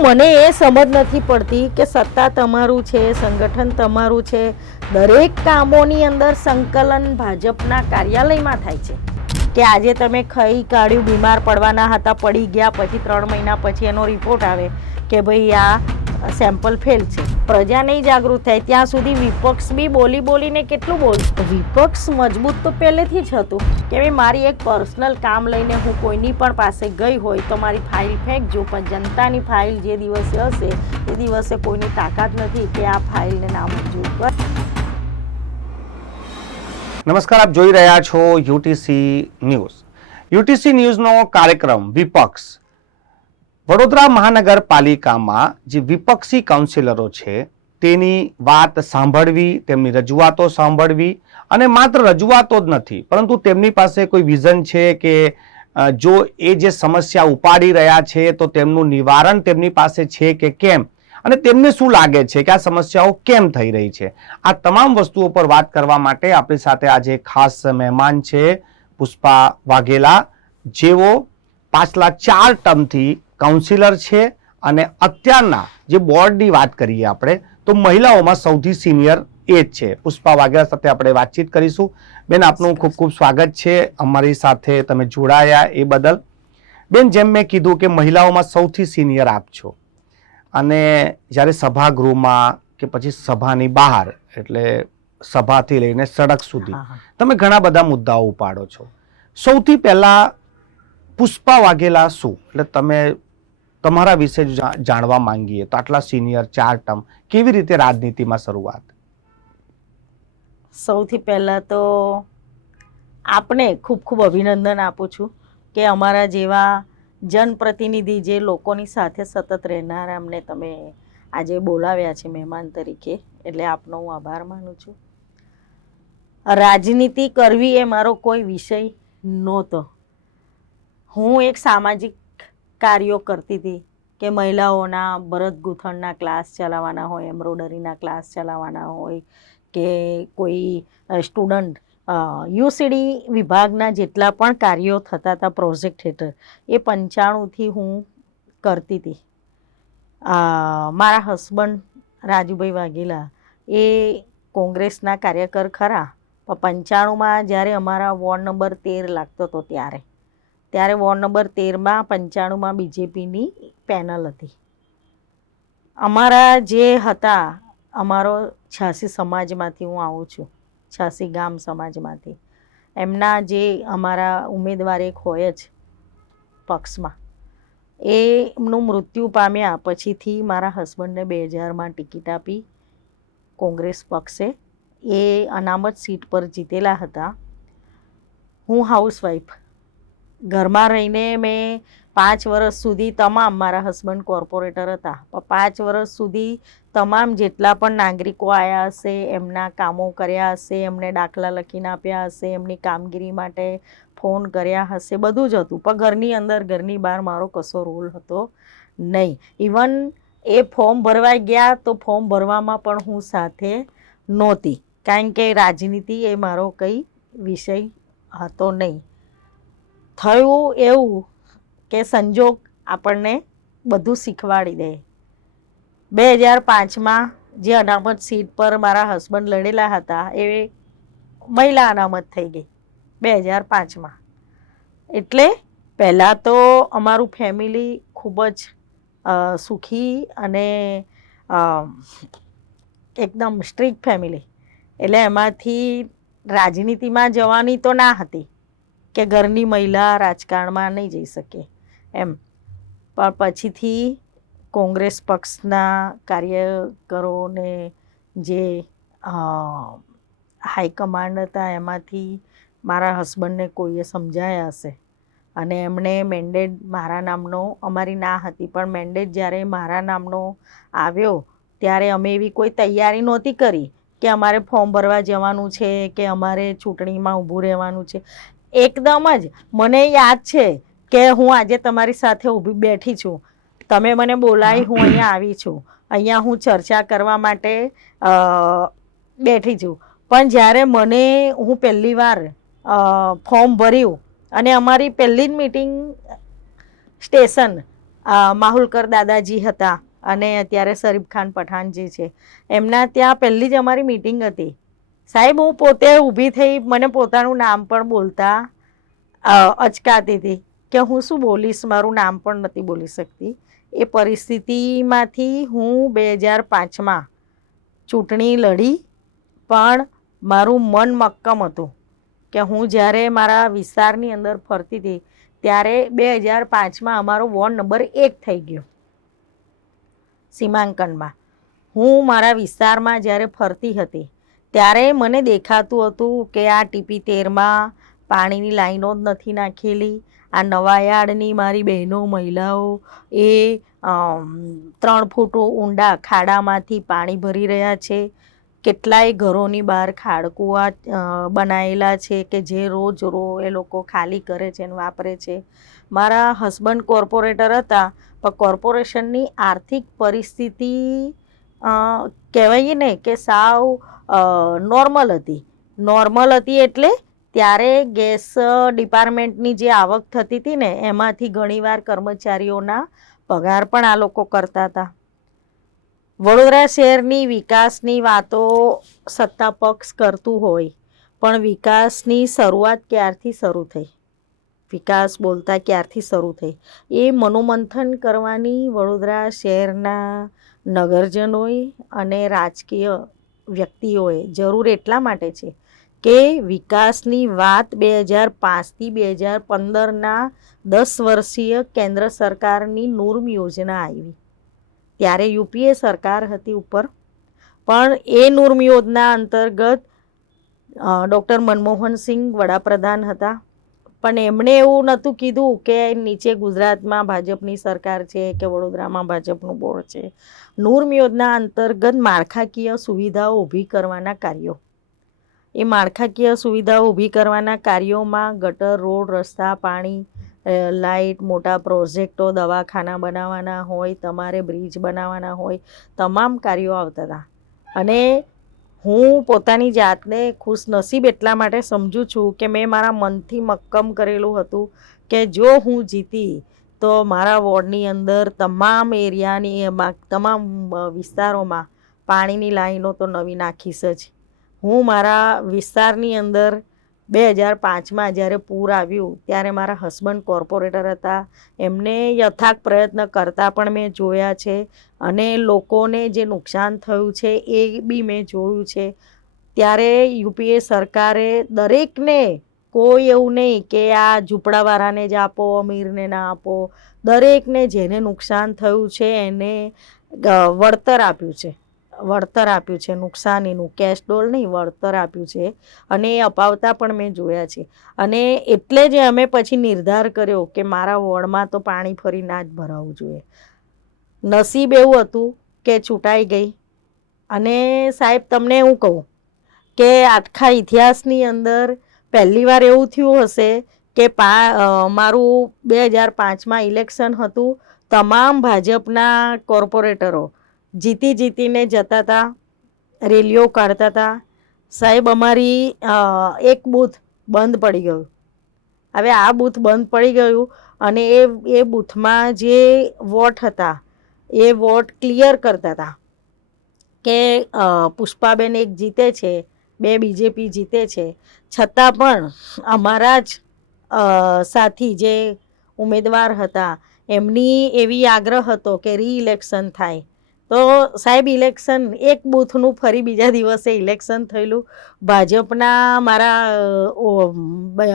મને એ સમજ નથી પડતી કે સત્તા તમારું છે, સંગઠન તમારું છે, દરેક કામોની અંદર સંકલન ભાજપના કાર્યાલયમાં થાય છે કે આજે તમે ખાઈ કાઢ્યું, બીમાર પડવાના હતા, પડી ગયા, પછી 3 મહિના પછી એનો રિપોર્ટ આવે કે ભાઈ આ સેમ્પલ ફેલ છે. પ્રજા નહીં જાગૃત થાય ત્યાં સુધી વિપક્ષ બી બોલીને કેટલું બોલ. વિપક્ષ મજબૂત તો પહેલેથી જ હતું કે ભાઈ મારી એક પર્સનલ કામ લઈને હું કોઈની પણ પાસે ગઈ હોય તો મારી ફાઇલ ફેંકજો, પણ જનતાની ફાઇલ જે દિવસે હશે એ દિવસે કોઈની તાકાત નથી કે આ ફાઇલને નામંજૂર કરે. નમસ્કાર, આપ જોઈ રહ્યા છો યુટીસી ન્યૂઝ. યુટીસી ન્યૂઝનો કાર્યક્રમ વિપક્ષ. વડોદરા મહાનગરપાલિકામાં જે વિપક્ષી કાઉન્સિલરો છે તેની વાત સાંભળવી, તેમની રજૂઆતો સાંભળવી, અને માત્ર રજૂઆતો જ નથી પરંતુ તેમની પાસે કોઈ વિઝન છે કે જો એ જે સમસ્યા ઉપાડી રહ્યા છે તો તેમનું નિવારણ તેમની પાસે છે કે કેમ, અને તેમને શું લાગે છે કે આ સમસ્યાઓ કેમ થઈ રહી છે. આ તમામ વસ્તુઓ પર વાત કરવા માટે આપણી સાથે આજે ખાસ મહેમાન છે પુષ્પા વાઘેલા, જેઓ પાછલા 4 ટર્મથી કાઉન્સિલર છે અને અત્યારના જે બોર્ડની વાત કરીએ આપણે તો મહિલાઓમાં સૌથી સિનિયર એ જ છે. પુષ્પા વાઘેલા સાથે આપણે વાતચીત કરીશું. બેન, આપનું ખૂબ ખૂબ સ્વાગત છે અમારી સાથે, તમે જોડાયા એ બદલ. બેન, જેમ મેં કીધું કે મહિલાઓમાં સૌથી સિનિયર આપ છો, અને જ્યારે સભાગૃહમાં કે પછી સભાની બહાર એટલે સભાથી લઈને સડક સુધી તમે ઘણા બધા મુદ્દાઓ ઉપાડો છો. સૌથી પહેલા પુષ્પા વાઘેલા શું, એટલે તમે તમારા વિશે જાણવા માંગીએ તો આટલા સિનિયર 4 ટર્મ, કેવી રીતે રાજનીતિમાં શરૂઆત? સૌથી પહેલાં તો આપને ખૂબ ખૂબ અભિનંદન આપું છું કે અમારા જેવા જનપ્રતિનિધિ જે લોકોની સાથે સતત રહેનારા અમને તમે આજે બોલાવ્યા છે મહેમાન તરીકે, એટલે આપનો હું આભાર માનું છું. રાજનીતિ કરવી એ મારો કોઈ વિષય નહોતો. હું એક સામાજિક કાર્યો કરતી હતી કે મહિલાઓના ભરત ગૂંથણના ક્લાસ ચલાવવાના હોય, એમ્બ્રોડરીના ક્લાસ ચલાવવાના હોય, કે કોઈ સ્ટુડન્ટ યુસીડી વિભાગના જેટલા પણ કાર્યો થતા હતા પ્રોજેક્ટ હેઠળ એ 95થી હું કરતી હતી. મારા હસબન્ડ રાજુભાઈ વાઘેલા એ કોંગ્રેસના કાર્યકર ખરા, પણ 95માં જ્યારે અમારા વોર્ડ નંબર 13 લાગતો હતો ત્યારે વોર્ડ નંબર 13માં 95માં બીજેપીની પેનલ હતી. અમારા જે હતા, અમારો 86 સમાજમાંથી હું આવું છું, 86 ગામ સમાજમાંથી, એમના જે અમારા ઉમેદવાર એક હોય જ પક્ષમાં, એમનું મૃત્યુ પામ્યા પછીથી મારા હસબન્ડને 2000માં ટિકિટ આપી કોંગ્રેસ પક્ષે. એ અનામત સીટ પર જીતેલા હતા. હું હાઉસવાઈફ, ઘરમાં રહીને મેં 5 વર્ષ સુધી તમામ, મારા હસબન્ડ કોર્પોરેટર હતા, પણ 5 વર્ષ સુધી તમામ જેટલા પણ નાગરિકો આવ્યા હશે એમના કામો કર્યા હશે, એમને દાખલા લખીને આપ્યા હશે, એમની કામગીરી માટે ફોન કર્યા હશે, બધું જ હતું. પણ ઘરની અંદર ઘરની બહાર મારો કશો રોલ હતો નહીં. ઇવન એ ફોર્મ ભરવા ગયા તો ફોર્મ ભરવામાં પણ હું સાથે નહોતી, કારણ કે રાજનીતિ એ મારો કંઈ વિષય હતો નહીં. થયું એવું કે સંજોગ આપણને બધું શીખવાડી દે. 2005માં જે અનામત સીટ પર મારા હસબન્ડ લડેલા હતા એ મહિલા અનામત થઈ ગઈ 2005માં. એટલે પહેલાં તો અમારું ફેમિલી ખૂબ જ સુખી અને એકદમ સ્ટ્રિક્ટ ફેમિલી, એટલે એમાંથી રાજનીતિમાં જવાની તો ના હતી કે ઘરની મહિલા રાજકારણમાં નહીં જઈ શકે એમ. પણ પછીથી કોંગ્રેસ પક્ષના કાર્યકરોને જે હાઈકમાન્ડ હતા એમાંથી મારા હસબન્ડને કોઈએ સમજાયા હશે અને એમણે મેન્ડેટ મારા નામનો, અમારી ના હતી પણ મેન્ડેટ જ્યારે મારા નામનો આવ્યો ત્યારે અમે એવી કોઈ તૈયારી નહોતી કરી કે અમારે ફોર્મ ભરવા જવાનું છે કે અમારે ચૂંટણીમાં ઊભું રહેવાનું છે. એકદમ જ મને યાદ છે કે હું આજે તમારી સાથે ઊભી બેઠી છું, તમે મને બોલાવી, હું અહીંયા આવી છું, અહીંયા હું ચર્ચા કરવા માટે બેઠી છું. પણ જ્યારે હું પહેલી વાર ફોર્મ ભર્યું અને અમારી પહેલી જ મિટિંગ સ્ટેશન માહુલકર દાદાજી હતા અને અત્યારે શરીફ ખાન પઠાણ જે છે એમના ત્યાં પહેલી જ અમારી મિટિંગ હતી. સાહેબ હું પોતે ઊભી થઈ, મને પોતાનું નામ પણ બોલતા અચકાતી હતી કે હું શું બોલીશ, મારું નામ પણ નથી બોલી શકતી. એ પરિસ્થિતિમાંથી હું 2005માં ચૂંટણી લડી, પણ મારું મન મક્કમ હતું કે હું જ્યારે મારા વિસ્તારની અંદર ફરતી હતી ત્યારે 2005માં અમારો વોર્ડ નંબર 1 થઈ ગયો સીમાંકનમાં. હું મારા વિસ્તારમાં જ્યારે ફરતી હતી ત્યારે મને દેખાતું હતું કે આ ટીપી 13માં પાણીની લાઈનો જ નથી નાખેલી, આ નવાયાર્ડની મારી બહેનો મહિલાઓ એ 3 ફૂટ ઊંડા ખાડામાંથી પાણી ભરી રહ્યા છે. કેટલાય ઘરોની બહાર ખાડકુઆ બનાવેલા છે કે જે રોજ એ લોકો ખાલી કરે છે અને વાપરે છે. મારા હસબન્ડ કોર્પોરેટર હતા, પણ કોર્પોરેશનની આર્થિક પરિસ્થિતિ કહેવાય ને કે સાવ નોર્મલ હતી એટલે ત્યારે ગેસ ડિપાર્ટમેન્ટની જે આવક થતી હતી ને એમાંથી ઘણીવાર કર્મચારીઓના પગાર પણ આ લોકો કરતા હતા. વડોદરા શહેરની વિકાસની વાતો સત્તા પક્ષ કરતું હોય, પણ વિકાસની શરૂઆત ક્યારથી શરૂ થઈ, વિકાસ બોલતા ક્યારથી શરૂ થઈ એ મનોમંથન કરવાની વડોદરા શહેરના નગરજનોએ અને રાજકીય વ્યક્તિઓએ જરૂર એટલા માટે છે કે વિકાસની વાત 2005થી 2015ના 10 વર્ષીય કેન્દ્ર સરકારની નૂર્મ યોજના આવી, ત્યારે યુપીએ સરકાર હતી ઉપર, પણ એ નૂર્મ યોજના અંતર્ગત ડૉક્ટર મનમોહનસિંહ વડાપ્રધાન હતા, પણ એમણે એવું નહોતું કીધું કે નીચે ગુજરાતમાં ભાજપની સરકાર છે કે વડોદરામાં ભાજપનું બોર્ડ છે. નૂર્મ યોજના અંતર્ગત માળખાકીય સુવિધાઓ ઊભી કરવાના કાર્યો, એ માળખાકીય સુવિધાઓ ઊભી કરવાના કાર્યોમાં ગટર, રોડ, રસ્તા, પાણી, લાઇટ, મોટા પ્રોજેક્ટો, દવાખાના બનાવવાના હોય, તમારે બ્રિજ બનાવવાના હોય, તમામ કાર્યો આવતા હતા. અને હું પોતાની જાતને ખુશનસીબ એટલા માટે સમજું છું કે મેં મારા મનથી મક્કમ કરેલું હતું કે જો હું જીતી તો મારા વોર્ડની અંદર તમામ એરિયાની તમામ વિસ્તારોમાં પાણીની લાઈનો તો નવી નાખીશ જ. હું મારા વિસ્તારની અંદર 2005માં જ્યારે પૂર આવ્યું ત્યારે મારા હસબન્ડ કોર્પોરેટર હતા, એમને યથાર્થ પ્રયત્ન કરતા પણ મેં જોયા છે અને લોકોને જે નુકસાન થયું છે એ બી મેં જોયું છે. ત્યારે યુપીએ સરકારે દરેકને, કોઈ એવું નહીં કે આ ઝૂંપડાવાળાને જ આપો, અમીરને ના આપો, દરેકને જેને નુકસાન થયું છે એને વળતર આપ્યું છે, નુકસાનીનું કેશ ડોલ નહીં, વળતર આપ્યું છે અને એ અપાવતા પણ મેં જોયા છે. અને એટલે જ અમે પછી નિર્ધાર કર્યો કે મારા વોર્ડમાં તો પાણી ફરી ના જ ભરાવવું જોઈએ. નસીબ એવું હતું કે ચૂંટાઈ ગઈ. અને સાહેબ તમને એવું કહું કે આખા ઇતિહાસની અંદર પહેલી વાર એવું થયું હશે કે મારું 2005માં ઇલેક્શન હતું, તમામ ભાજપના કોર્પોરેટરો જીતીને જતા હતા, રેલીઓ કાઢતા હતા. સાહેબ અમારી એક બૂથ બંધ પડી ગયું. હવે આ બૂથ બંધ પડી ગયું અને એ બૂથમાં જે વોટ હતા એ વોટ ક્લિયર કરતા હતા કે પુષ્પાબેન એક જીતે છે, 2 બીજેપી જીતે છે, છતાં પણ અમારા જ સાથી જે ઉમેદવાર હતા એમની એવી આગ્રહ હતો કે રીઇલેક્શન થાય. તો સાહેબ ઇલેક્શન એક બૂથનું ફરી બીજા દિવસે ઇલેક્શન થયેલું. ભાજપના મારા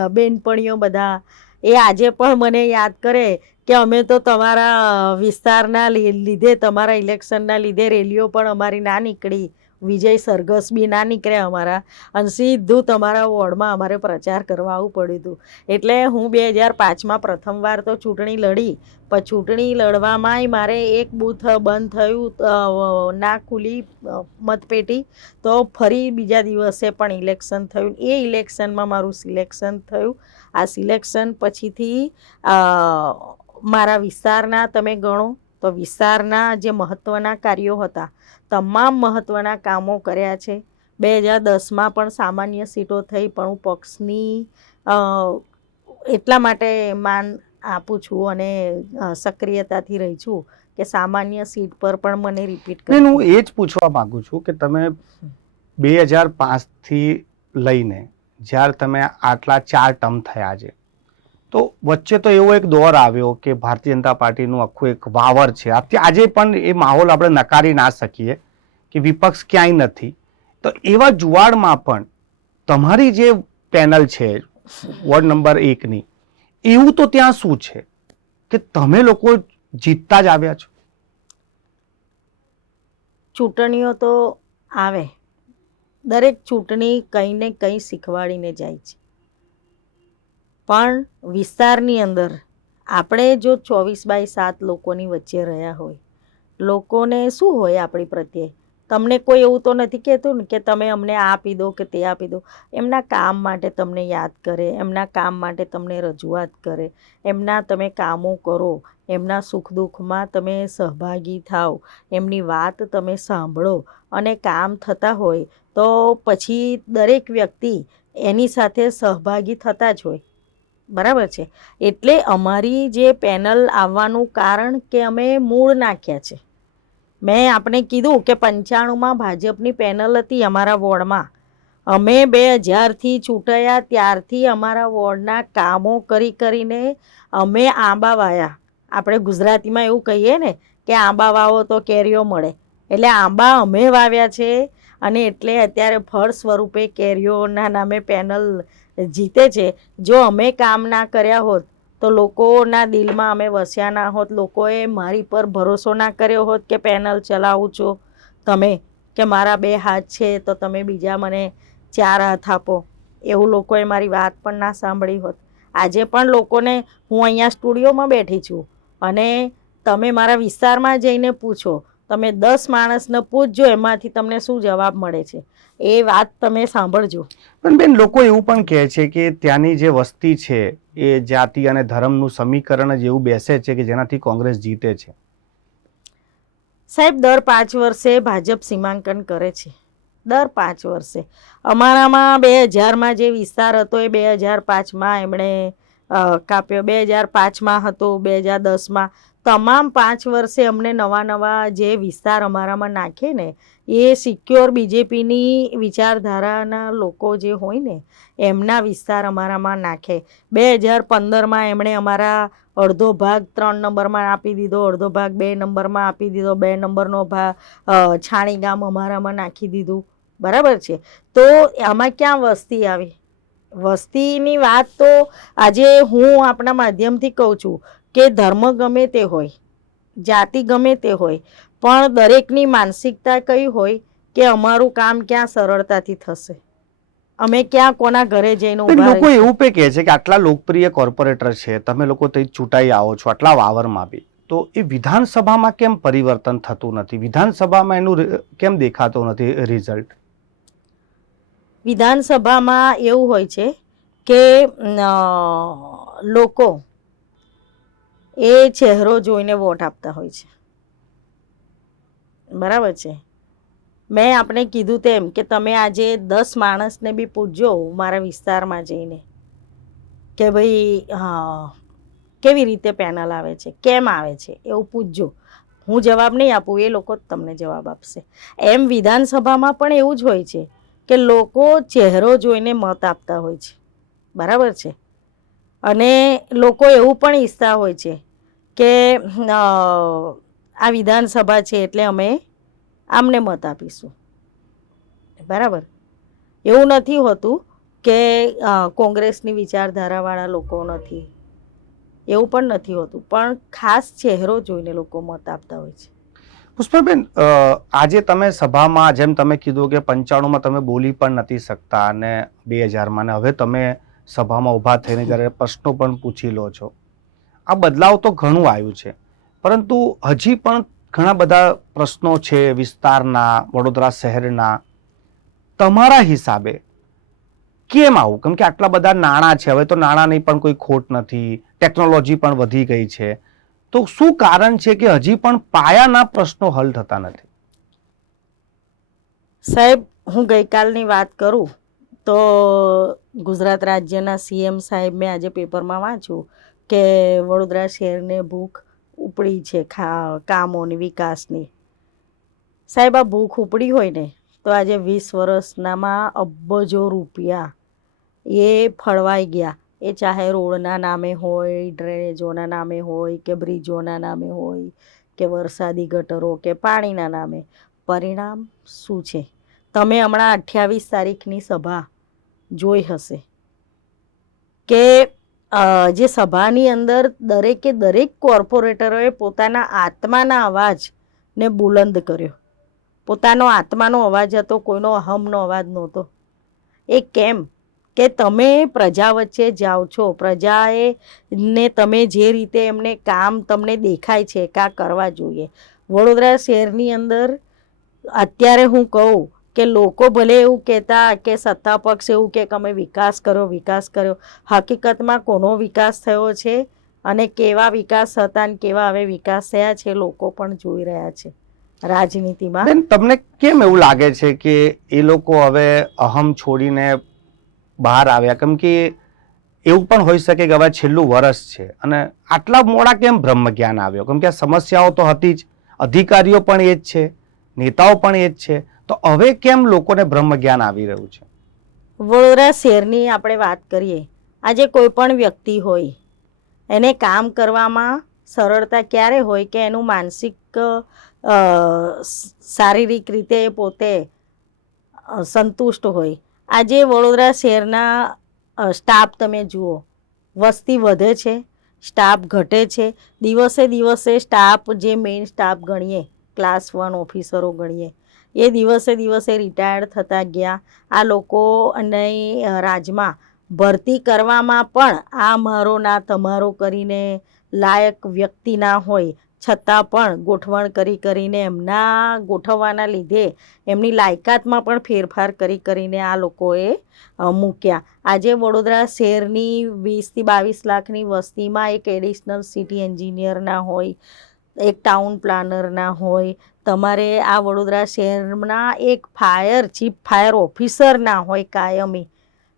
બેનપણીઓ બધા એ આજે પણ મને યાદ કરે કે અમે તો તમારા વિસ્તારના લીધે, તમારા ઇલેક્શનના લીધે રેલીઓ પણ અમારી ના નીકળી, વિજય સરઘસ બી ના નીકળે અમારા, અને સીધું તમારા વોર્ડમાં અમારે પ્રચાર કરવા આવવું પડ્યું હતું. એટલે હું 2005માં પ્રથમવાર તો ચૂંટણી લડી, પણ ચૂંટણી લડવામાંય મારે એક બૂથ બંધ થયું, ના ખુલી મતપેટી, તો ફરી બીજા દિવસે પણ ઇલેક્શન થયું. એ ઇલેક્શનમાં મારું સિલેક્શન થયું. આ સિલેક્શન પછીથી મારા વિસ્તારના તમે ગણો તો વિસ્તારના જે મહત્ત્વના કાર્યો હતા, તમામ મહત્ત્વના કામો કર્યા છે. 2010માં પણ સામાન્ય સીટો થઈ, પણ હું પક્ષની એટલા માટે માન આપું છું અને સક્રિયતાથી રહી છું કે સામાન્ય સીટ પર પણ મને રિપીટ હું એ જ પૂછવા માંગુ છું કે તમે 2005થી લઈને જ્યારે તમે આટલા 4 ટર્મ થયા છે, તો વચ્ચે તો એવો એક દોર આવ્યો કે ભારતીય જનતા પાર્ટીનું આખું એક વાવર છે. આજે પણ એ માહોલ આપણે નકારી ના શકીએ કે વિપક્ષ ક્યાંય નથી. તો એવા જુવાળમાં પણ તમારી જે પેનલ છે વોર્ડ નંબર 1ની, એવું તો ત્યાં શું છે કે તમે લોકો જીતતા જ આવ્યા છો? ચૂંટણીઓ તો આવે, દરેક ચૂંટણી કંઈ ને કંઈ શીખવાડીને જાય છે, પણ વિસ્તારની અંદર આપણે જો 24/7 લોકોની વચ્ચે રહ્યા હોય, લોકોને શું હોય આપણી પ્રત્યે? તમને કોઈ એવું તો નથી કહેતું ને કે તમે અમને આ આપી દો કે તે આપી દો. એમના કામ માટે તમને યાદ કરે, એમના કામ માટે તમને રજૂઆત કરે, એમના તમે કામો કરો, એમના સુખ દુઃખમાં તમે સહભાગી થાઓ, એમની વાત તમે સાંભળો અને કામ થતા હોય તો પછી દરેક વ્યક્તિ એની સાથે સહભાગી થતા જ હોય. બરાબર છે. એટલે અમારી જે પેનલ આવવાનું કારણ કે અમે મૂળ નાખ્યા છે. મેં આપણે કીધું કે 95માં ભાજપની પેનલ હતી અમારા વોર્ડમાં. અમે 2000થી ચૂંટાયા ત્યારથી અમારા વોર્ડના કામો કરીને અમે આંબા વાયા. આપણે ગુજરાતીમાં એવું કહીએ ને કે આંબા વાવો તો કેરીઓ મળે, એટલે આંબા અમે વાવ્યા છે અને એટલે અત્યારે ફળ સ્વરૂપે કેરીઓના નામે પેનલ જીતે છે. જો અમે કામ ના કર્યા હોત તો લોકોના દિલમાં અમે વસ્યા ના હોત, લોકોએ મારી પર ભરોસો ના કર્યો હોત કે પેનલ ચલાવું છો તમે, કે મારા 2 હાથ છે તો તમે બીજા મને 4 હાથ આપો, એવું લોકોએ મારી વાત પણ ના સાંભળી હોત. આજે પણ લોકોને હું અહીંયા સ્ટુડિયોમાં બેઠી છું અને તમે મારા વિસ્તારમાં જઈને પૂછો, તમે 10 માણસને પૂછજો એમાંથી તમને શું જવાબ મળે છે, એ વાત તમે સાંભળજો. પણ બેન, લોકો એવું પણ કહે છે કે ત્યાંની જે વસ્તી છે એ જાતિ અને ધર્મનું સમીકરણ જ એવું બેસે છે કે જેનાથી કોંગ્રેસ જીતે છે. સાહેબ, દર 5 વર્ષે ભાજપ સીમાંકન કરે છે, દર 5 વર્ષે. અમારામાં 2000માં જે વિસ્તાર હતો એ 2005માં એમણે કાપ્યો, 2005માં હતો, 2010માં. તમામ 5 વર્ષે અમને નવા જે વિસ્તાર અમારામાં નાખે ને એ સિક્યોર બીજેપીની વિચારધારાના લોકો જે હોય ને એમના વિસ્તાર અમારામાં નાખે. 2015માં એમણે અમારા અડધો ભાગ 3 નંબરમાં આપી દીધો, અડધો ભાગ 2 નંબરમાં આપી દીધો, 2 નંબરનો ભાગ છાણી ગામ અમારામાં નાખી દીધું. બરાબર છે. તો આમાં ક્યાં વસ્તી આવી? વસ્તીની વાત તો આજે હું આપણા માધ્યમથી કહું છું કે ધર્મ ગમે તે હોય, જાતિ ગમે તે હોય, પણ દરેકની માનસિકતા કઈ હોય કે અમારું કામ ક્યાં સરળતાથી થશે, અમે ક્યાં કોના ઘરે જઈને ઊભા લોકો એવું કહે છે કે આટલા લોકપ્રિય કોર્પોરેટર છે, તમે લોકો તે ચૂંટાઈ આવો છો આટલા વાવરમાં બી, તો એ વિધાનસભામાં કેમ પરિવર્તન થતું નથી? વિધાનસભામાં એનું કેમ દેખાતું નથી રિઝલ્ટ? વિધાનસભામાં એવું હોય છે કે લોકો એ ચહેરો જોઈને વોટ આપતા હોય છે. બરાબર છે. મેં આપણે કીધું તેમ કે તમે આજે 10 માણસને બી પૂછજો મારા વિસ્તારમાં જઈને કે ભાઈ કેવી રીતે પેનલ આવે છે, કેમ આવે છે, એવું પૂછજો. હું જવાબ નહીં આપું, એ લોકો જ તમને જવાબ આપશે. એમ વિધાનસભામાં પણ એવું જ હોય છે કે લોકો ચહેરો જોઈને મત આપતા હોય છે. બરાબર છે. અને લોકો એવું પણ ઈચ્છતા હોય છે કે આ વિધાનસભા છે એટલે અમે આમને મત આપીશું. બરાબર. એવું નથી હોતું કે કોંગ્રેસની વિચારધારાવાળા લોકો નથી, એવું પણ નથી હોતું, પણ ખાસ ચહેરો જોઈને લોકો મત આપતા હોય છે. પુષ્પાબેન, આજે તમે સભામાં જેમ તમે કીધું કે 95માં તમે બોલી પણ નથી શકતા અને 2000માં, હવે તમે સભામાં ઊભા થઈને જ્યારે પ્રશ્નો પણ પૂછી લો છો. આ બદલાવ તો ઘણું આવ્યું છે, પરંતુ હજી પણ ઘણા બધા પ્રશ્નો છે વિસ્તારના, વડોદરા શહેરના. તમારા હિસાબે કેમ આવું? કેમ કે આટલા બધા નાણાં છે, હવે તો નાણાંની પણ કોઈ ખોટ નથી, ટેકનોલોજી પણ વધી ગઈ છે, તો શું કારણ છે કે હજી પણ પાયાના પ્રશ્નો હલ થતા નથી? સાહેબ, હું ગઈકાલની વાત કરું તો ગુજરાત રાજ્યના CM સાહેબ મેં આજે પેપરમાં વાંચ્યું કે વડોદરા શહેરને ભૂખ ઉપડી છે કામોની, વિકાસની. સાહેબ, આ ભૂખ ઉપડી હોય ને તો આજે 20 વર્ષનામાં અબજો રૂપિયા એ ફળવાઈ ગયા. એ ચાહે રોડના નામે હોય, ડ્રેનેજોના નામે હોય, કે બ્રિજોના નામે હોય, કે વરસાદી ગટરો, કે પાણીના નામે. પરિણામ શું છે? તમે હમણાં 28 તારીખની સભા જોઈ હશે કે જે સભાની અંદર દરેકે દરેક કોર્પોરેટરોએ પોતાના આત્માના અવાજને બુલંદ કર્યો. પોતાનો આત્માનો અવાજ હતો, કોઈનો અહમનો અવાજ નહોતો. એ કેમ કે તમે પ્રજા વચ્ચે જાઓ છો, પ્રજાએ ને તમે જે રીતે એમને કામ તમને દેખાય છે કે આ કરવા જોઈએ. વડોદરા શહેરની અંદર અત્યારે હું કહું કે લોકો ભલે એવું કહેતા કે સત્તા પક્ષ એવું કે અમે વિકાસ કર્યો. હકીકતમાં કોનો વિકાસ થયો છે અને કેવા વિકાસ હતા અને કેવા હવે વિકાસ થયા છે લોકો પણ જોઈ રહ્યા છે રાજનીતિમાં. બેન, તમને કેમ એવું લાગે છે કે એ લોકો હવે અહમ છોડીને બહાર આવ્યા? કેમ કે એવું પણ હોઈ શકે કે હવે છેલ્લું વર્ષ છે અને આટલા મોડા કેમ બ્રહ્મ જ્ઞાન આવ્યો? કેમ કે આ સમસ્યાઓ તો હતી જ, અધિકારીઓ પણ એ જ છે, નેતાઓ પણ એ જ છે, તો હવે કેમ લોકોને બ્રહ્મ જ્ઞાન આવી રહ્યું છે? વડોદરા શહેરની આપણે વાત કરીએ, આજે કોઈ પણ વ્યક્તિ હોય એને કામ કરવામાં સરળતા ક્યારે હોય કે એનું માનસિક શારીરિક રીતે પોતે સંતુષ્ટ હોય. આજે વડોદરા શહેરના સ્ટાફ તમે જુઓ, વસ્તી વધે છે, સ્ટાફ ઘટે છે. દિવસે દિવસે સ્ટાફ, જે મેઇન સ્ટાફ ગણીએ, ક્લાસ 1 ઓફિસરો ગણીએ, એ દિવસે દિવસે રિટાયર્ડ થતા ગયા. આ લોકો અને રાજમાં ભરતી કરવામાં પણ આ મારો ના તમારો કરીને લાયક વ્યક્તિ ના હોય, છતાં પણ ગોઠવણ કરીને એમના ગોઠવવાના લીધે એમની લાયકાતમાં પણ ફેરફાર કરીને આ લોકોએ મૂક્યા. આજે વડોદરા શહેરની 20 થી 22 લાખની વસ્તીમાં એક એડિશનલ સિટી એન્જિનિયરના હોય, એક ટાઉન પ્લાનરના હોય, તમારે આ વડોદરા શહેરના એક ચીફ ફાયર ઓફિસર ના હોય કાયમી,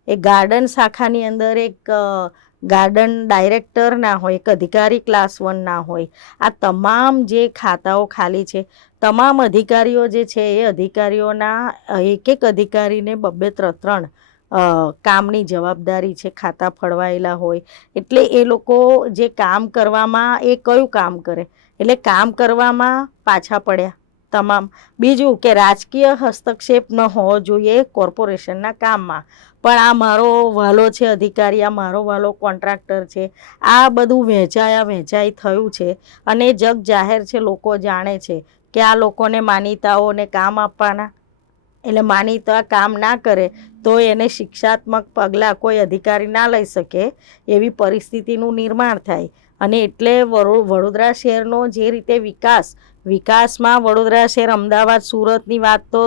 એ ગાર્ડન શાખાની અંદર એક ગાર્ડન ડાયરેક્ટર ના હોય, એક અધિકારી ક્લાસ 1 ના હોય. આ તમામ જે ખાતાઓ ખાલી છે, તમામ અધિકારીઓ જે છે એ અધિકારીઓના એક અધિકારીને 2-3 કામની જવાબદારી છે, ખાતા ફળવાયેલા હોય. એટલે એ લોકો જે કામ કરવામાં, એ કયું કામ કરે? એટલે કામ કરવામાં પાછા પડ્યા તમામ. બીજું કે રાજકીય હસ્તક્ષેપ ન હોવો જોઈએ કોર્પોરેશનના કામમાં, પણ આ મારો વાલો છે અધિકારી, આ મારો વાલો કોન્ટ્રાક્ટર છે, આ બધું વહેંચાઈ થયું છે અને જગ જાહેર છે, લોકો જાણે છે કે આ લોકોને માનીતાઓને કામ આપવાના. એટલે માનીતા કામ ના કરે તો એને શિક્ષાત્મક પગલાં કોઈ અધિકારી ના લઈ શકે એવી પરિસ્થિતિનું નિર્માણ થાય. અને એટલે વડોદરા શહેરનો જે રીતે વિકાસમાં વડોદરા શહેર, અમદાવાદ, સુરતની વાત તો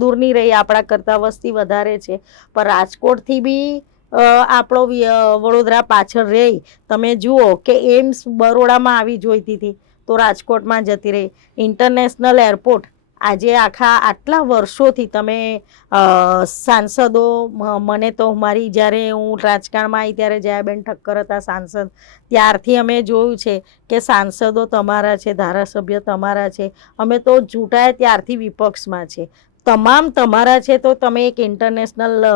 દૂરની રહી, આપણા કરતાં વસ્તી વધારે છે, પણ રાજકોટથી બી આપણો વડોદરા પાછળ રહી. તમે જુઓ કે એમ્સ બરોડામાં આવી જોઈતી હતી તો રાજકોટમાં જતી રહી. ઇન્ટરનેશનલ એરપોર્ટ આજે આટલા વર્ષોથી તમે સાંસદો, મને તો જ્યારે હું રાજકારણમાં આવી ત્યારે જયાબેન ઠક્કર હતા સાંસદ, ત્યારથી અમે જોયું છે કે સાંસદો તમારા છે, ધારાસભ્ય તમારા છે, અમે તો ચૂંટાયા ત્યારથી વિપક્ષમાં છે, તમામ તમારા છે. તો તમે એક ઇન્ટરનેશનલ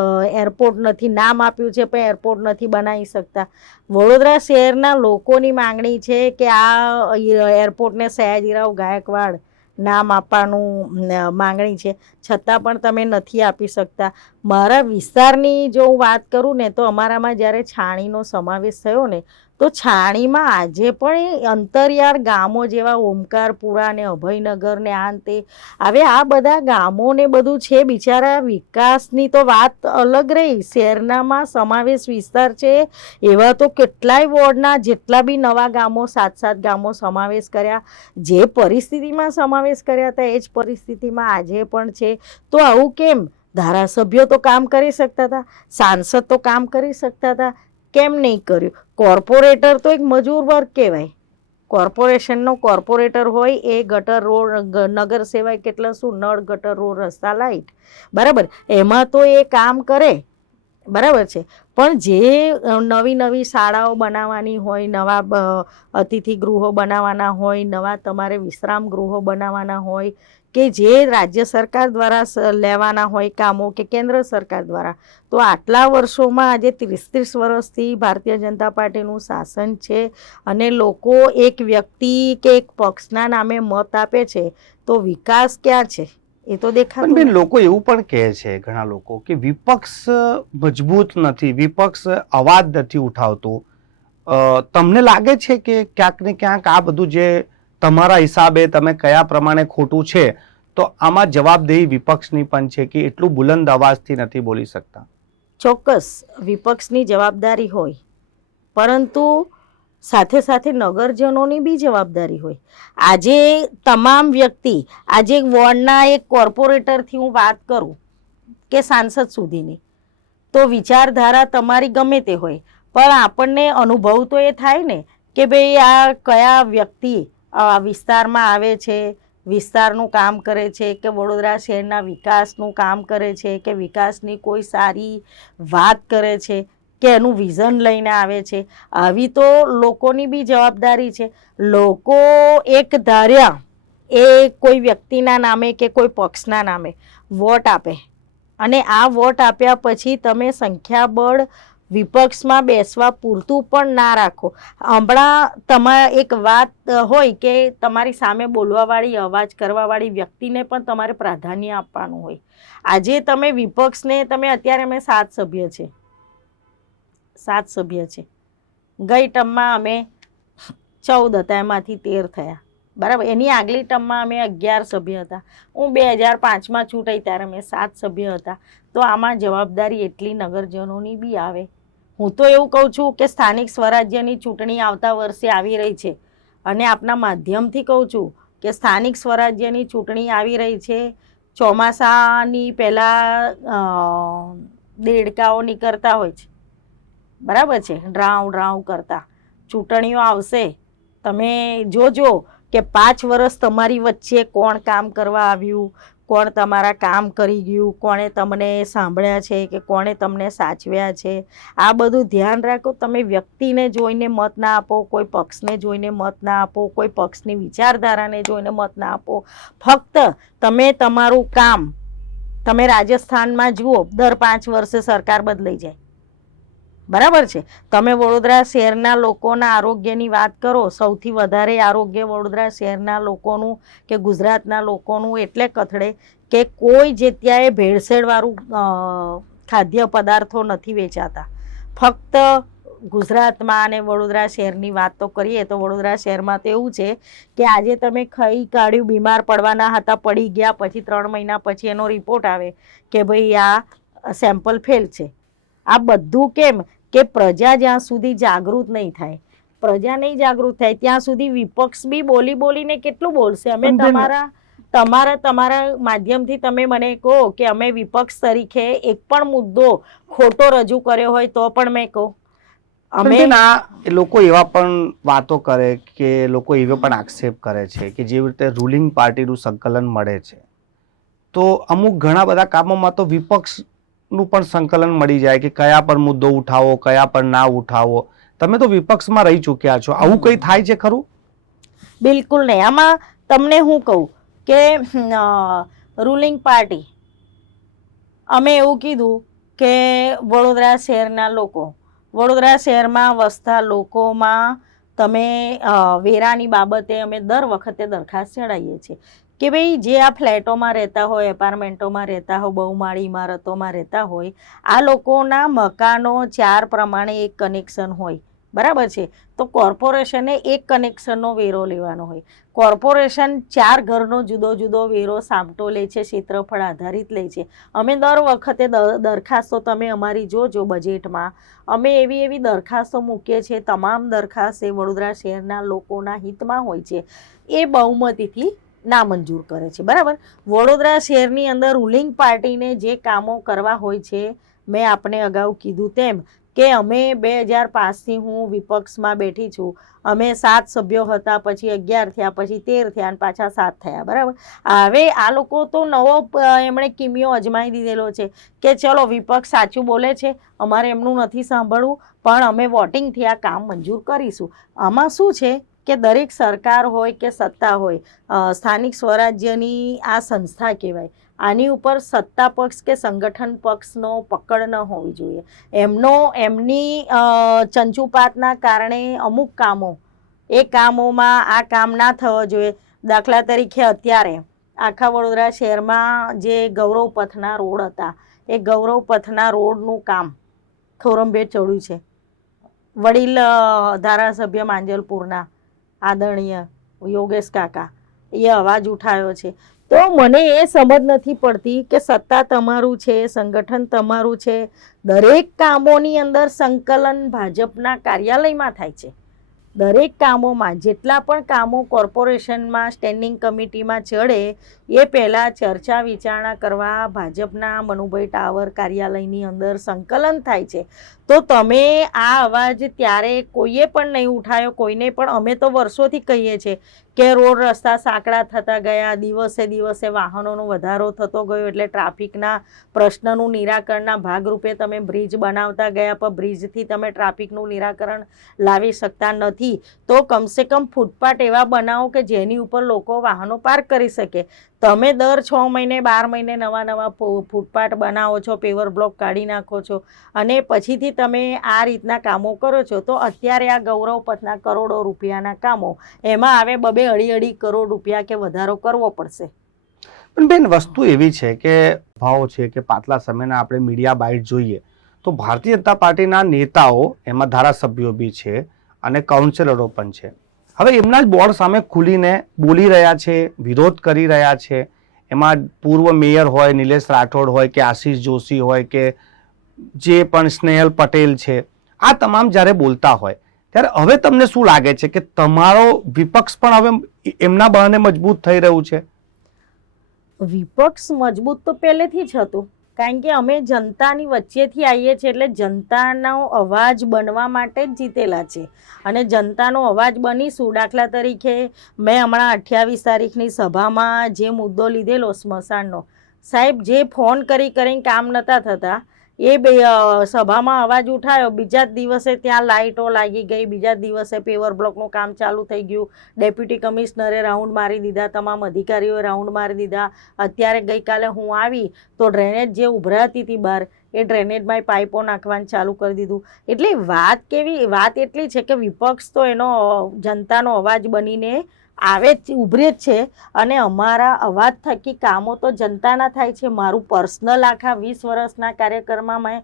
એરપોર્ટ નથી, નામ આપ્યું છે પણ એરપોર્ટ નથી બનાવી શકતા. વડોદરા શહેરના લોકોની માંગણી છે કે આ એરપોર્ટને સયાજીરાવ ગાયકવાડ નામ આપવાનું માંગણી છે, છતાં પણ તમે નથી આપી શકતા. મારા વિસ્તારની જો હું વાત કરું ને, તો અમારામાં જ્યારે છાણીનો સમાવેશ થયો ને, તો છાણીમાં આજે પણ અંતરિયાળ ગામો જેવા ઓમકારપુરા ને અભયનગર ને આંતે, હવે આ બધા ગામો ને બધું છે, બિચારા વિકાસની તો વાત અલગ રહી, શહેરનામાં સમાવેશ વિસ્તાર છે એવા તો કેટલાય વોર્ડના જેટલા બી નવા ગામો, 7 ગામો સમાવેશ કર્યા. જે પરિસ્થિતિમાં સમાવેશ કર્યા હતા એ જ પરિસ્થિતિમાં આજે પણ છે. તો આવું કેમ? ધારાસભ્યો તો કામ કરી શકતા હતા, સાંસદ તો કામ કરી શકતા હતા, કેમ નહીં કર્યું? કોર્પોરેટર તો એક મજૂર વર્ગ કહેવાય. કોર્પોરેશનનો કોર્પોરેટર હોય એ ગટર રોડ, નગર સેવાય કેટલા શું, નળ, ગટર, રોડ, રસ્તા, લાઇટ, બરાબર, એમાં તો એ કામ કરે. બરાબર છે. પણ જે નવી નવી શાળાઓ બનાવવાની હોય, નવા અતિથિ ગૃહો બનાવવાના હોય, નવા તમારે વિશ્રામ ગૃહો બનાવવાના હોય, કે જે રાજ્ય સરકાર દ્વારા લેવાના હોય કામો કે કેન્દ્ર સરકાર દ્વારા, તો આટલા વર્ષોમાં આજે 30 વર્ષથી ભારતીય જનતા પાર્ટીનું શાસન છે અને લોકો એક વ્યક્તિ કે એક પક્ષના નામે મત આપે છે, તો વિકાસ ક્યાં છે એ તો પણ દેખાતું બેન, નથી. લોકો એવું પણ કહે છે, ઘણા લોકો, કે વિપક્ષ મજબૂત નથી, વિપક્ષ અવાજ નથી ઉઠાવતું. તમને લાગે છે કે ક્યાંક ને ક્યાંક આ બધું જે તમારા હિસાબે તમે કયા પ્રમાણે ખોટું છે, તો આમાં જવાબદેહી વિપક્ષની પણ છે કે એટલું બુલંદ અવાજથી નથી બોલી શકતા? ચોક્કસ વિપક્ષની જવાબદારી હોય, પરંતુ સાથે સાથે નગરજનોની બી જવાબદારી હોય. આજે તમામ વ્યક્તિ, આજે વોર્ડના એક કોર્પોરેટરથી હું વાત કરું કે સાંસદ સુધીની, તો વિચારધારા તમારી ગમે તે હોય, પણ આપણને અનુભવ તો એ થાય ને કે ભાઈ આ કયા વ્યક્તિ વિસ્તારમાં આવે છે, વિસ્તારનું કામ કરે છે, કે વડોદરા શહેરના વિકાસનું કામ કરે છે, કે વિકાસની કોઈ સારી વાત કરે છે, કે એનું વિઝન લઈને આવે છે. આવી તો લોકોની બી જવાબદારી છે. લોકો એક ધાર્યા એ કોઈ વ્યક્તિના નામે કે કોઈ પક્ષના નામે વોટ આપે, અને આ વોટ આપ્યા પછી તમે સંખ્યાબળ વિપક્ષમાં બેસવા પૂરતું પણ ના રાખો. હમણાં તમારા એક વાત હોય કે તમારી સામે બોલવાવાળી, અવાજ કરવાવાળી વ્યક્તિને પણ તમારે પ્રાધાન્ય આપવાનું હોય. આજે તમે વિપક્ષને અત્યારે અમે 7 સભ્ય છે, 7 સભ્ય છે. ગઈ ટર્મમાં અમે 14 હતા, એમાંથી 13 થયા, બરાબર. એની આગલી ટર્મમાં અમે 11 સભ્ય હતા. હું 2005માં ચૂંટાઈ ત્યારે અમે 7 સભ્ય હતા. તો આમાં જવાબદારી એટલી નગરજનોની બી આવે. હું તો એવું કહું છું કે સ્થાનિક સ્વરાજ્યની ચૂંટણી આવતા વર્ષે આવી રહી છે, અને આપના માધ્યમથી કહું છું કે સ્થાનિક સ્વરાજ્યની ચૂંટણી આવી રહી છે. ચોમાસાની પહેલાં દેડકાઓ નીકળતા હોય છે, બરાબર છે, ડ્રાઉ ડ્રાઉ કરતા. ચૂંટણીઓ આવશે, તમે જોજો કે 5 વર્ષ તમારી વચ્ચે કોણ કામ કરવા આવ્યું, કોણ તમારા કામ કરી ગયું, કોણે તમને સાંભળ્યા છે કે કોણે તમને સાચવ્યા છે. આ બધું ધ્યાન રાખો. તમે વ્યક્તિને જોઈને મત ના આપો, કોઈ પક્ષને જોઈને મત ના આપો, કોઈ પક્ષની વિચારધારાને જોઈને મત ના આપો. ફક્ત તમે તમારું કામ, તમે રાજસ્થાનમાં જુઓ, દર 5 વર્ષે સરકાર બદલાઈ જાય, બરાબર છે. તમે વડોદરા શહેરના લોકોના આરોગ્યની વાત કરો, સૌથી વધારે આરોગ્ય વડોદરા શહેરના લોકોનું કે ગુજરાતના લોકોનું એટલે કથળે કે કોઈ જગ્યાએ ભેળસેળવાળું ખાદ્ય પદાર્થો નથી વેચાતા. ફક્ત ગુજરાતમાં અને વડોદરા શહેરની વાત તો કરીએ તો વડોદરા શહેરમાં તો એવું છે કે આજે તમે ખાઈ કાઢ્યું, બીમાર પડવાના હતા, પડી ગયા, પછી 3 મહિના પછી એનો રિપોર્ટ આવે કે ભાઈ આ સેમ્પલ ફેલ છે. આ બધું કેમ કે પ્રજા જ્યાં સુધી જાગૃત નહીં થાય, પ્રજા નહીં જાગૃત થાય ત્યાં સુધી વિપક્ષ બી બોલીને કેટલું બોલશે. અમે તમારા માધ્યમથી તમે મને કહો કે અમે વિપક્ષ તરીકે એક પણ મુદ્દો ખોટો રજૂ કર્યો હોય તો પણ મેં કહું. અમે લોકો એવા પણ વાતો કરે કે લોકો એવો પણ આક્ષેપ કરે છે કે જેવી રીતે રૂલિંગ પાર્ટીનું સંકલન મળે છે, તો અમુક ઘણા બધા કામોમાં તો વિપક્ષનું પણ સંકલન મળી જાય કે કયા પર મુદ્દો ઉઠાવો, કયા પર ના ઉઠાવો. તમે તો વિપક્ષમાં રહી ચૂક્યા છો, આવું કંઈ થાય છે ખરું? બિલકુલ નહીં. આમાં તમને હું કહું કે રૂલિંગ પાર્ટી, અમે એવું કીધું કે વડોદરા શહેરના લોકો, વડોદરા શહેરમાં વસતા લોકોમાં તમે વેરાની બાબતે અમે દર વખતે દરખાસ્ત ચડાવીએ છીએ કે ભાઈ જે આ ફ્લેટોમાં રહેતા હોય, એપાર્ટમેન્ટોમાં રહેતા હોય, બહુમાળી ઇમારતોમાં રહેતા હોય, આ લોકોના મકાનો 4 પ્રમાણે એક કનેક્શન હોય, બરાબર છે. તો કોર્પોરેશને એક કનેક્શનનો વેરો લેવાનો હોય. કોર્પોરેશન 4 ઘરનો જુદો જુદો વેરો સામટો લે છે, ક્ષેત્રફળ આધારિત લે છે. અમે દર વખતે દરખાસ્તો તમે અમારી જોજો બજેટમાં, અમે એવી દરખાસ્તો મૂકીએ છીએ. તમામ દરખાસ્ત એ વડોદરા શહેરના લોકોના હિતમાં હોય છે. એ બહુમતીથી નામંજૂર કરે છે, બરાબર. વડોદરા શહેરની અંદર રૂલિંગ પાર્ટીને જે કામો કરવા હોય છે, મેં આપને અગાઉ કીધું તેમ કે અમે 2005થી હું વિપક્ષમાં બેઠી છું. અમે 7 સભ્યો હતા, પછી 11 થયા, પછી 13 થયા અને પાછા 7 થયા. બરાબર. હવે આ લોકો તો નવો એમણે કિમિયો અજમાઈ દીધેલો છે કે ચલો વિપક્ષ સાચું બોલે છે, અમારે એમનું નથી સાંભળવું, પણ અમે વોટિંગથી આ કામ મંજૂર કરીશું. આમાં શું છે કે દરેક સરકાર હોય કે સત્તા હોય, સ્થાનિક સ્વરાજ્યની આ સંસ્થા કહેવાય, આની ઉપર સત્તા પક્ષ કે સંગઠન પક્ષનો પકડ ન હોવી જોઈએ. એમની ચંચુપાતના કારણે અમુક કામો, એ કામોમાં આ કામ ના થવા જોઈએ. દાખલા તરીકે અત્યારે આખા વડોદરા શહેરમાં જે ગૌરવ પથના રોડ હતા, એ ગૌરવ પથના રોડનું કામ ખોરંભે ચડ્યું છે. વડીલ ધારાસભ્ય માંજલપુરના આદરણીય યોગેશ કાકા એ અવાજ ઉઠાવ્યો છે. તો મને એ સમજ નથી પડતી કે સત્તા તમારું છે, સંગઠન તમારું છે, દરેક કામોની અંદર સંકલન ભાજપના કાર્યાલયમાં થાય છે. દરેક કામોમાં જેટલા પણ કામો કોર્પોરેશનમાં સ્ટેન્ડિંગ કમિટીમાં ચડે એ પહેલાં ચર્ચા વિચારણા કરવા ભાજપના મનુભાઈ ટાવર કાર્યાલયની અંદર સંકલન થાય છે. તો તમે આ અવાજ ત્યારે કોઈએ પણ નહીં ઉઠાવ્યો, કોઈને પણ. અમે તો વર્ષોથી કહીએ છીએ કે રોડ રસ્તા સાંકડા થતા ગયા, દિવસે દિવસે વાહનોનો વધારો થતો ગયો, એટલે ટ્રાફિકના પ્રશ્નનું નિરાકરણના ભાગરૂપે તમે બ્રિજ બનાવતા ગયા, પણ બ્રિજથી તમે ટ્રાફિકનું નિરાકરણ લાવી શકતા નથી. તો કમસે કમ ફૂટપાથ એવા બનાવો કે જેની ઉપર લોકો વાહનો પાર્ક કરી શકે. તમે દર 6 મહિને 12 મહિને નવા ફૂટપાથ બનાવો છો, પેવર બ્લોક કાઢી નાખો છો, અને પછીથી તમે આ રીતના કામો કરો છો. તો અત્યારે આ ગૌરવ પથના કરોડો રૂપિયાના કામો, એમાં આવે 2-2.5 કરોડ રૂપિયા કે વધારો કરવો પડશે. પણ બેન, વસ્તુ એવી છે કે ભાવ છે કે પાછલા સમયના આપણે મીડિયા બાઇટ જોઈએ તો ભારતીય જનતા પાર્ટીના નેતાઓ, એમાં ધારાસભ્યો બી છે અને કાઉન્સિલરો પણ છે, હવે એમના જ બોર્ડ સામે ખુલીને બોલી રહ્યા છે, વિરોધ કરી રહ્યા છે. એમાં પૂર્વ મેયર હોય નિલેશ રાઠોડ હોય કે આશીષ જોશી હોય કે જે પણ સ્નેહલ પટેલ છે, આ તમામ જ્યારે બોલતા હોય ત્યારે હવે તમને શું લાગે છે કે તમારો વિપક્ષ પણ હવે એમના બહાને મજબૂત થઈ રહ્યું છે? વિપક્ષ મજબૂત તો પહેલેથી જ હતું, કારણ કે અમે જનતાની વચ્ચેથી આવીએ છીએ, એટલે જનતાનો અવાજ બનવા માટે જ જીતેલા છે અને જનતાનો અવાજ બનીશું. દાખલા તરીકે મેં હમણાં 28 તારીખની સભામાં જે મુદ્દો લીધેલો સ્મશાનનો, સાહેબ જે ફોન કરીને કામ નહોતા થતા એ સભામાં અવાજ ઉઠાયો, બીજા જ દિવસે ત્યાં લાઇટો લાગી ગઈ, બીજા જ દિવસે પેવર બ્લોકનું કામ ચાલુ થઈ ગયું, ડેપ્યુટી કમિશનરે રાઉન્ડ મારી દીધા, તમામ અધિકારીઓએ રાઉન્ડ મારી દીધા. અત્યારે ગઈકાલે હું આવી તો ડ્રેનેજ જે ઉભરાતી હતી બહાર, એ ડ્રેનેજમાં પાઇપો નાખવાનું ચાલુ કરી દીધું. એટલે વાત એટલી છે કે વિપક્ષ તો એનો જનતાનો અવાજ બનીને આવે જ, ઉભરે જ છે, અને અમારા અવાજ થકી કામો તો જનતાના થાય છે. મારું પર્સનલ આખા 20 વર્ષના કાર્યક્રમમાં મેં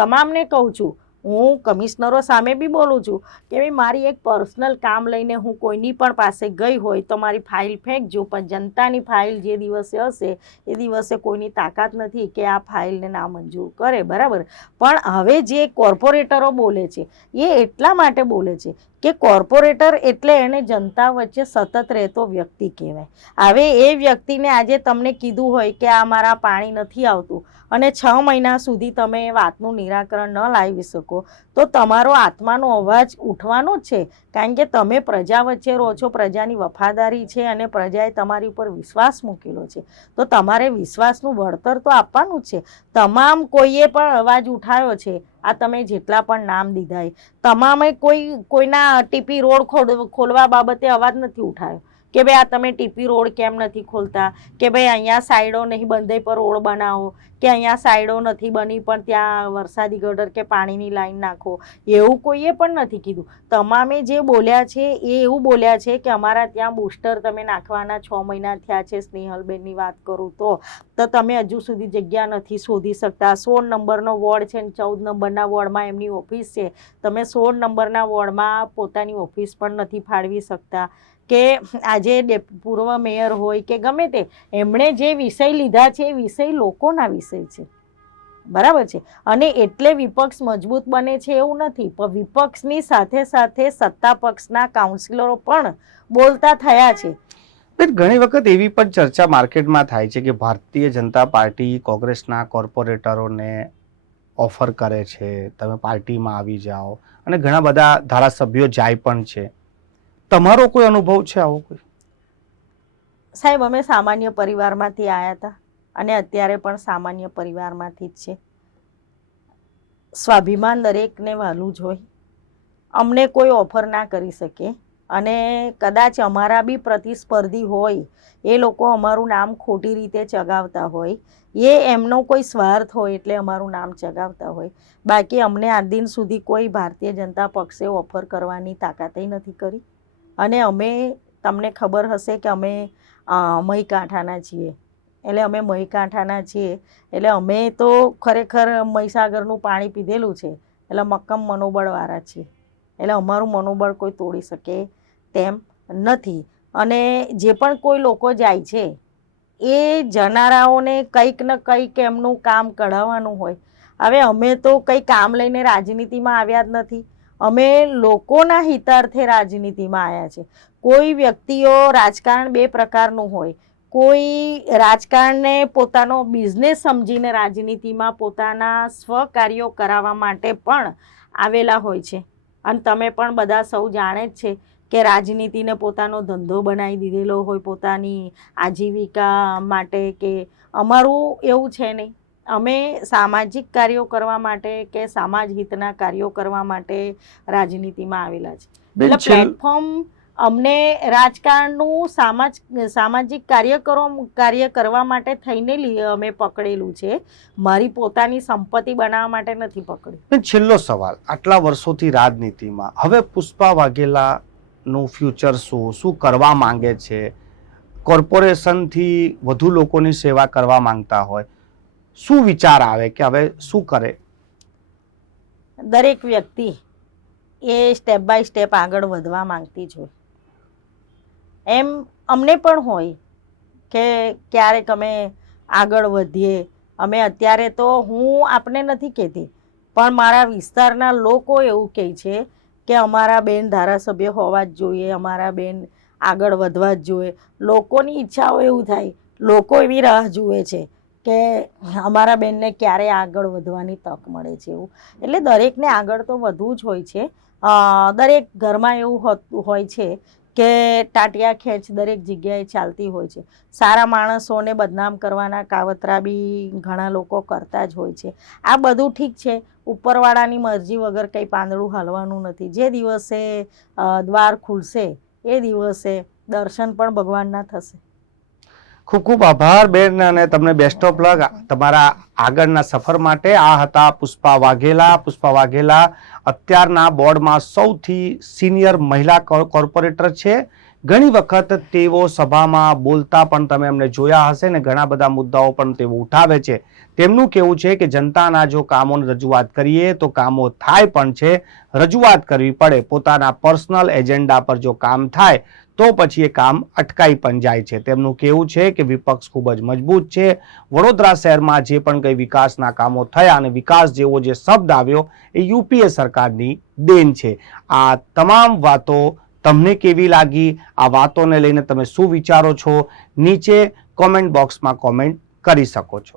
તમામને કહું છું, હું કમિશનરો સામે બી બોલું છું કે ભાઈ મારી એક પર્સનલ કામ લઈને હું કોઈની પણ પાસે ગઈ હોય તો મારી ફાઇલ ફેંકજો, પણ જનતાની ફાઇલ જે દિવસે હશે એ દિવસે કોઈની તાકાત નથી કે આ ફાઇલને નામંજૂર કરે. બરાબર. પણ હવે જે કોર્પોરેટરો બોલે છે એ એટલા માટે બોલે છે કે કોર્પોરેટર એટલે એને જનતા વચ્ચે સતત રહેતો વ્યક્તિ કહેવાય. હવે એ વ્યક્તિને આજે તમને કીધું હોય કે આ મારા પાણી નથી આવતું અને 6 મહિના સુધી તમે વાતનું નિરાકરણ ન લાવી શકો, તો તમારો આત્માનો અવાજ ઉઠવાનો જ છે, કારણ કે તમે પ્રજા વચ્ચે રહો છો, પ્રજાની વફાદારી છે અને પ્રજાએ તમારી ઉપર વિશ્વાસ મૂકેલો છે, તો તમારે વિશ્વાસનું વળતર તો આપવાનું જ છે. તમામ કોઈએ પણ અવાજ ઉઠાવ્યો છે, આ તમે જેટલા પણ નામ દીધા એ તમામે કોઈના ટીપી રોડ ખોલવા બાબતે અવાજ નથી ઉઠાવ્યો કે ભાઈ આ તમે ટીપી રોડ કેમ નથી ખોલતા, કે ભાઈ અહીંયા સાઈડો નહીં બંધાઈ પર રોડ બનાવો, કે અહીંયા સાઈડો નથી બની પણ ત્યાં વરસાદી ગટર કે પાણીની લાઈન નાખો. એવું કોઈએ પણ નથી કીધું. તમામે જે બોલ્યા છે એ એવું બોલ્યા છે કે અમારા ત્યાં બૂસ્ટર તમે નાખવાના 6 મહિના થયા છે. સ્નેહલબેનની વાત કરું તો તમે હજુ સુધી જગ્યા નથી શોધી શકતા. 16 નંબરનો વોર્ડ છે ને 14 નંબરના વોર્ડમાં એમની ઓફિસ છે, તમે 16 નંબરના વોર્ડમાં પોતાની ઓફિસ પણ નથી ફાળવી શકતા. કે આજે પૂર્વ મેયર હોય કે ગમે તે, એમણે જે વિષય લીધા છે એ વિષય લોકોના વિષય છે. બરાબર છે. અને એટલે વિપક્ષ મજબૂત બને છે એવું નથી, પણ વિપક્ષની સાથે સાથે સત્તા પક્ષના કાઉન્સિલરો પણ બોલતા થયા છે. ઘણી વખત એવી પણ ચર્ચા માર્કેટમાં થાય છે કે ભારતીય જનતા પાર્ટી કોંગ્રેસના કોર્પોરેટરોને ઓફર કરે છે, તમે પાર્ટીમાં આવી જાઓ, અને ઘણા બધા ધારાસભ્યો જાય પણ છે. તમારો કોઈ અનુભવ છે આવો કોઈ? સાહેબ, અમે સામાન્ય પરિવારમાંથી આવ્યા હતા અને અત્યારે પણ સામાન્ય પરિવારમાંથી જ છે. સ્વાભિમાન દરેકને વહાલું જ હોય. અમને કોઈ ઓફર ના કરી શકે અને કદાચ અમારા બી પ્રતિસ્પર્ધી હોય, એ લોકો અમારું નામ ખોટી રીતે ચગાવતા હોય, એ એમનો કોઈ સ્વાર્થ હોય એટલે અમારું નામ ચગાવતા હોય. બાકી અમને આજ દિન સુધી કોઈ ભારતીય જનતા પક્ષે ઓફર કરવાની તાકાતે નથી કરી. અને અમે, તમને ખબર હશે કે અમે મહીકાંઠાના છીએ, એટલે અમે મહીકાંઠાના છીએ એટલે અમે તો ખરેખર મહીસાગરનું પાણી પીધેલું છે, એટલે મક્કમ મનોબળવાળા છીએ. એટલે અમારું મનોબળ કોઈ તોડી શકે તેમ નથી. અને જે પણ કોઈ લોકો જાય છે એ જનારાઓને કંઈક ને કંઈક એમનું કામ કઢાવવાનું હોય. હવે અમે તો કંઈ કામ લઈને રાજનીતિમાં આવ્યા જ નથી. અમે લોકોના હિતાર્થે રાજનીતિમાં આવ્યા છે. કોઈ વ્યક્તિઓ, રાજકારણ બે પ્રકારનું હોય. કોઈ રાજકારણને પોતાનો બિઝનેસ સમજીને રાજનીતિમાં પોતાના સ્વકાર્યો કરાવવા માટે પણ આવેલા હોય છે. અને તમે પણ બધા સૌ જાણે જ છે કે રાજનીતિને પોતાનો ધંધો બનાવી દીધેલો હોય, પોતાની આજીવિકા માટે. કે અમારું એવું છે નહીં. અમે સામાજિક કાર્યો કરવા માટે કે સમાજ હિતના કાર્યો કરવા માટે રાજનીતિમાં આવેલા છે. એટલે પ્લેટફોર્મ અમને રાજકારણનું સામાજિક કાર્ય કરવા માટે થઈને અમે પકડેલું છે. મારી પોતાની સંપત્તિ બનાવવા માટે નથી પકડ્યું. છેલ્લો સવાલ, આટલા વર્ષોથી રાજનીતિમાં, હવે પુષ્પા વાઘેલાનું ફ્યુચર શું કરવા માંગે છે? કોર્પોરેશનથી વધુ લોકોની સેવા કરવા માંગતા હોય, શું વિચાર આવે કે હવે શું કરે? દરેક વ્યક્તિ એ સ્ટેપ બાય સ્ટેપ આગળ વધવા માંગતી જ હોય. એમ અમને પણ હોય કે ક્યારેક અમે આગળ વધીએ. અમે અત્યારે તો, હું આપને નથી કહેતી, પણ મારા વિસ્તારના લોકો એવું કહે છે કે અમારા બેન ધારાસભ્ય હોવા જ જોઈએ, અમારા બેન આગળ વધવા જ જોઈએ. લોકોની ઈચ્છાઓ એવું થાય, લોકો એવી રાહ જુએ છે કે અમારા બેનને ક્યારે આગળ વધવાની તક મળે છે એવું. એટલે દરેકને આગળ તો વધવું જ હોય છે. દરેક ઘરમાં એવું હોય છે કે ટાટિયા ખેંચ દરેક જગ્યાએ ચાલતી હોય છે. સારા માણસોને બદનામ કરવાના કાવતરા બી ઘણા લોકો કરતા જ હોય છે. આ બધું ઠીક છે, ઉપરવાળાની મરજી વગર કંઈ પાંદડું હાલવાનું નથી. જે દિવસે દ્વાર ખુલશે એ દિવસે દર્શન પણ ભગવાનના થશે. ખૂબ ખૂબ આભાર બેન, અને તમને બેસ્ટ ઓફ લક તમારા આગળના સફર માટે. આ હતા પુષ્પા વાઘેલા. પુષ્પા વાઘેલા અત્યારના બોર્ડમાં સૌથી સિનિયર મહિલા કોર્પોરેટર છે. ઘણી વખત તેઓ સભામાં બોલતા પણ તમે એમને જોયા હશે ને ઘણા બધા મુદ્દાઓ પણ તેઓ ઉઠાવે છે. તેમનું કહેવું છે કે જનતાના જો કામોની રજૂઆત કરીએ તો કામો થાય પણ છે, રજૂઆત કરવી પડે. પોતાના પર્સનલ એજન્ડા પર જો કામ થાય તો પછી એ કામ અટકાઈ પણ જાય છે. તેમનું કહેવું છે કે વિપક્ષ ખૂબ જ મજબૂત છે. વડોદરા શહેરમાં જે પણ કંઈ વિકાસના કામો થયા અને વિકાસ જેવો જે શબ્દ આવ્યો એ યુપીએ સરકારની દેન છે. આ તમામ વાતો તમને કેવી લાગી? આ વાતોને લઈને તમે શું વિચારો છો? નીચે કોમેન્ટ બોક્સમાં કોમેન્ટ કરી શકો છો.